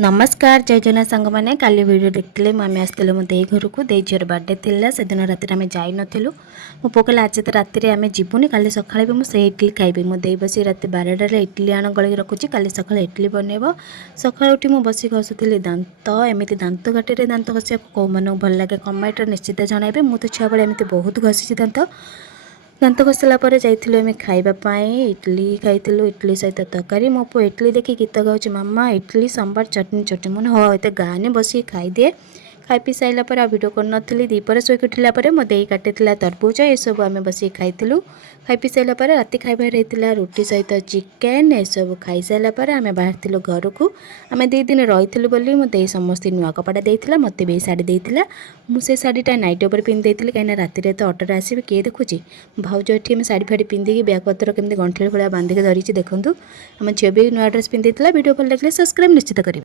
नमस्कार जय जगन्नाथ सांग मैंने काली वीडियो देखते आम आसलु मो दे घर को दे झीर बर्थडे थी से दिन राति आम जाई नु मो पकड़ा आज तो राति आम जीवनी काली सका भी मुझे इडली खाइबी मो दे बस राति 12 इडली आण गल रखुची काली सका इडली बनइब सका उठी मुझे बस घसुली दांत एमती दांत घाटी दांत घसा कौ मन भल लगे कमेंट निश्चित जनइबे मु तो छुआ एमती बहुत घसी दांत दांत घसला जाइलु आम खावाई इडली खाइलु इडली सहित तरकारी मो पु इडली देखी गीत गाँच मामा इडली सांबार चटनी चटनी मैंने हाँ ये गाने बस खाईदिए खाई पी सारा पर भिडियो कर दीपर शोक उठला मो दे काटी तरबूज ये सब आम बस खाइलु खाई पी सारा राति खाइबार होता रुटी सहित चिकेन ये सब खाई सारापर आम बाहर घर को आम 2 दिन रही बोली मो दे समस्त नुआ कपड़ा देता मत भी शाढ़ी देता मुझे शाढ़ीटा नाइट ओवर पिंधि कहीं राति तो अटोरे आसबे किए देखुची भाउज ये शाढ़ी फाड़ी पिंधिकी बैग पत्र केमती गंठे भाया बांधिक धरी देखूँ आम झील भी नुआ ड्रेस पिंधि भिडियो भल लगे सब्सक्राइब निश्चित करें।